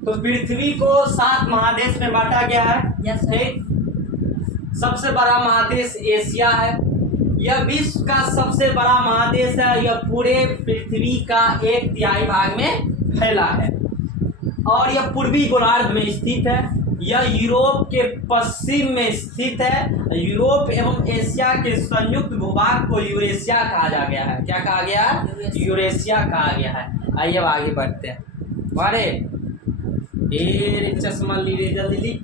तो पृथ्वी को 7 महादेश में बांटा गया है। Yes sir. ठीक, सबसे बड़ा महादेश एशिया है। यह विश्व का सबसे बड़ा महादेश है। यह पूरे पृथ्वी का 1/3 भाग में फैला है और यह पूर्वी गोलार्ध में स्थित है। यह यूरोप के पश्चिम में स्थित है। यूरोप एवं एशिया के संयुक्त भूभाग को यूरेशिया कहा जा गया है। क्या कहा गया? यूरेशिया कहा गया है। आइए अब आगे बढ़ते हैं। वारे ए चश्मा ली रे जल्दी ली।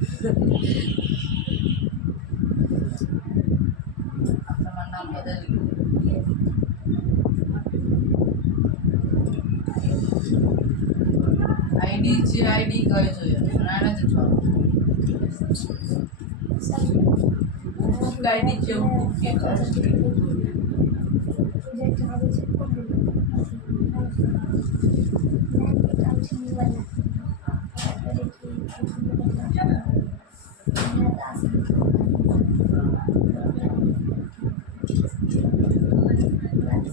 आईडी कहे छो यार सुनाना तो छो आईडी छे के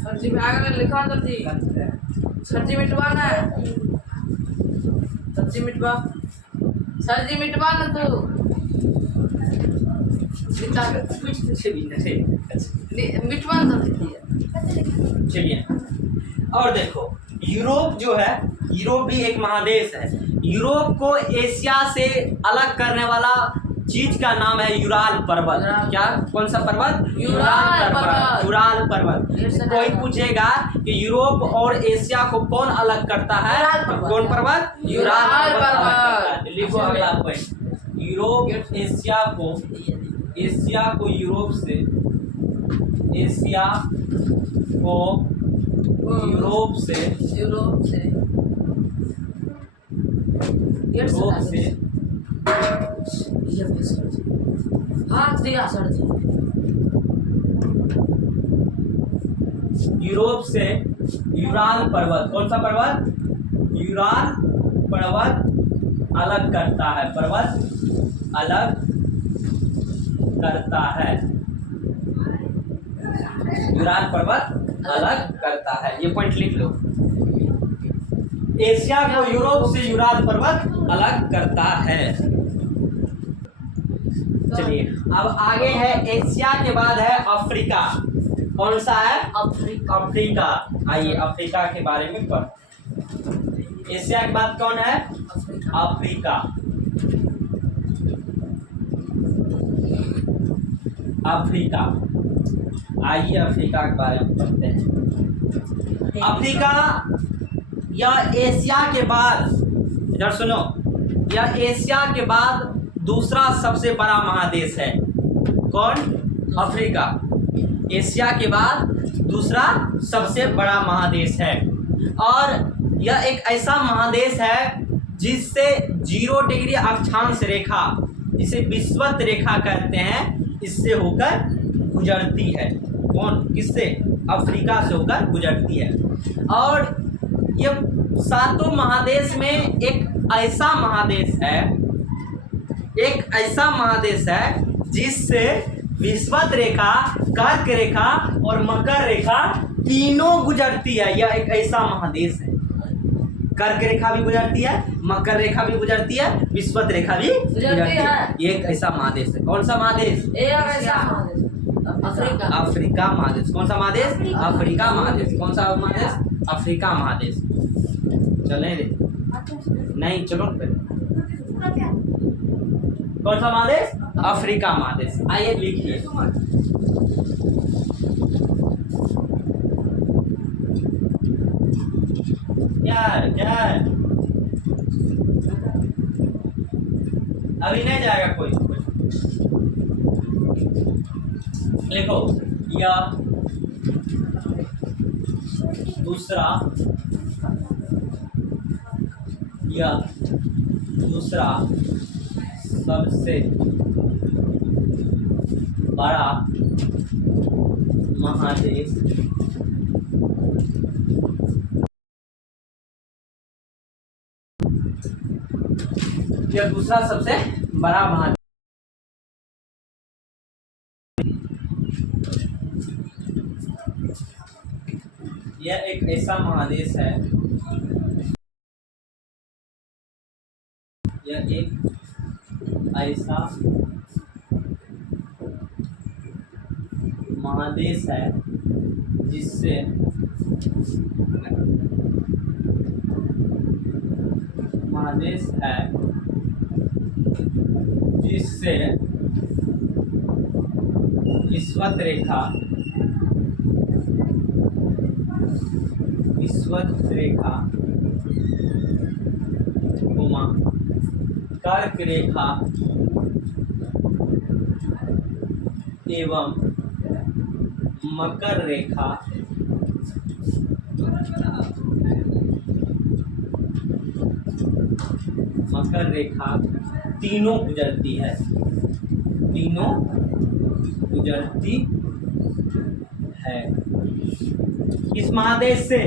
सर जी आगे लिखा जल्दी सर जी मिटवा ना सर जी मिटवा ना तू मिटवा ना चलिए और देखो, यूरोप जो है, यूरोप भी एक महादेश है। यूरोप को एशिया से अलग करने वाला चीज का नाम है यूराल पर्वत। क्या? कौन सा पर्वत? यूराल पर्वत। यूराल पर्वत। कोई पूछेगा कि यूरोप और एशिया को कौन अलग करता है? कौन पर्वत? यूराल पर्वत। लिखो अगला पॉइंट। यूरोप एशिया को यूरोप से, एशिया को यूरोप से हाथ दिया सर जी। यूरोप से यूराल पर्वत, कौन सा पर्वत? यूराल पर्वत अलग करता है। पर्वत अलग करता है। यूराल पर्वत अलग करता है। ये पॉइंट लिख लो। एशिया को यूरोप से यूराल पर्वत अलग करता है। चलिए अब आगे है, एशिया के बाद है अफ्रीका। कौन सा है? अफ्रीका। आइए अफ्रीका के बारे में पढ़। एशिया के बाद कौन है? अफ्रीका। अफ्रीका। आइए अफ्रीका के बारे में पढ़ते हैं। अफ्रीका यह एशिया के बाद, इधर सुनो, यह एशिया के बाद दूसरा सबसे बड़ा महादेश है। कौन? अफ्रीका। एशिया के बाद दूसरा सबसे बड़ा महादेश है और यह एक ऐसा महादेश है जिससे 0 डिग्री अक्षांश रेखा, जिसे विषुवत रेखा कहते हैं, इससे होकर गुजरती है। कौन? किससे? अफ्रीका से होकर गुजरती है। और ये 7 महादेश में एक ऐसा महादेश है जिससे विषुवत रेखा, कर्क रेखा और मकर रेखा तीनों गुजरती है। यह एक ऐसा महादेश है। कर्क रेखा भी गुजरती है, मकर रेखा भी गुजरती है, विषुवत रेखा भी गुजरती है। ये एक ऐसा महादेश है। कौन सा महादेश? अफ्रीका महादेश। कौन सा महादेश? अफ्रीका महादेश। कौन सा महादेश? अफ्रीका महादेश। चले रे नहीं, चलो कौन सा महादेश? अफ्रीका महादेश। आइए लिखिए। क्या अभी नहीं जाएगा कोई। लिखो, यह दूसरा सबसे बड़ा महादेश यह दूसरा सबसे बड़ा महादेश यह एक ऐसा महादेश है यह एक ऐसा महादेश है जिससे विषुवत रेखा कोमा कर्क रेखा एवं मकर रेखा तीनों गुजरती है, इस महादेश से,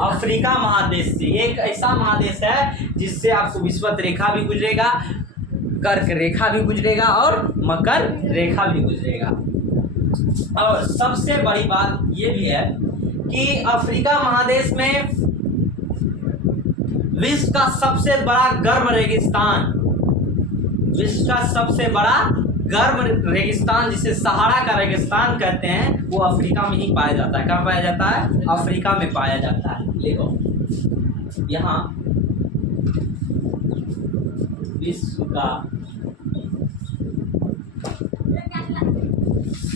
अफ्रीका महादेश से। एक ऐसा महादेश है जिससे आपको विषुवत रेखा भी गुजरेगा, कर्क रेखा भी गुजरेगा और मकर रेखा भी गुजरेगा। और सबसे बड़ी बात ये भी है कि अफ्रीका महादेश में विश्व का सबसे बड़ा गर्म रेगिस्तान जिसे सहारा का रेगिस्तान कहते हैं, वो अफ्रीका में ही पाया जाता है। कहाँ पाया जाता है? अफ्रीका में पाया जाता है। देखो यहाँ विश्व का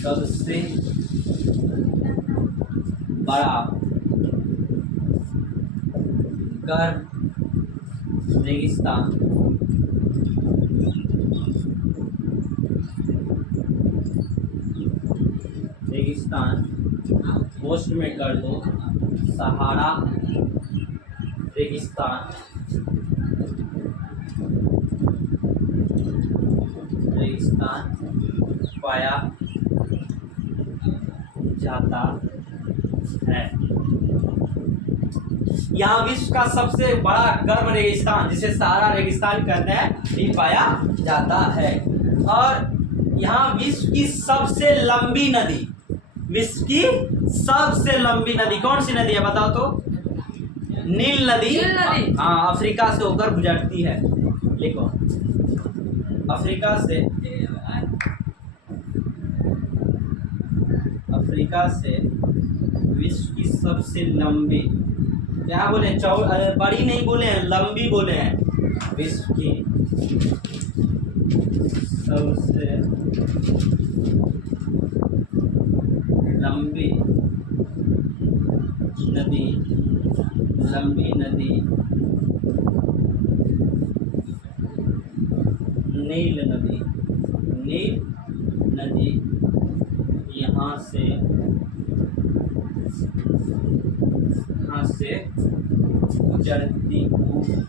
सबसे बड़ा गर्म रेगिस्तान पोस्ट में कर दो, सहारा रेगिस्तान पाया जाता है। यहाँ विश्व का सबसे बड़ा गर्म रेगिस्तान जिसे सहारा रेगिस्तान कहते हैं भी पाया जाता है। और यहाँ विश्व की सबसे लंबी नदी कौन सी नदी है बताओ तो? नील नदी। हाँ, अफ्रीका से होकर गुजरती है। लिखो, अफ्रीका से विश्व की सबसे लंबी, क्या बोले, बड़ी नहीं बोले हैं, लंबी बोले हैं। विश्व की सबसे लंबी नदी नील नदी यहाँ से गुजरती है।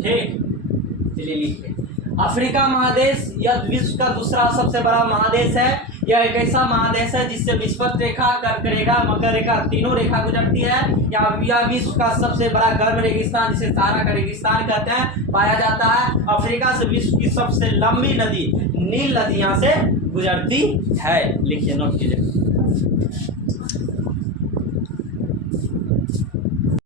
ठीक, चलिए लिखिए। अफ्रीका महादेश यह विश्व का दूसरा सबसे बड़ा महादेश है। यह एक ऐसा महादेश है जिससे विषुवत रेखा, कर्क रेखा, मकर रेखा तीनों रेखा गुजरती है। यह विश्व का सबसे बड़ा गर्म रेगिस्तान जिसे सहारा का रेगिस्तान कहते हैं पाया जाता है। अफ्रीका से विश्व की सबसे लंबी नदी नील नदी यहाँ से गुजरती है। लिखिए, नोट कीजिए।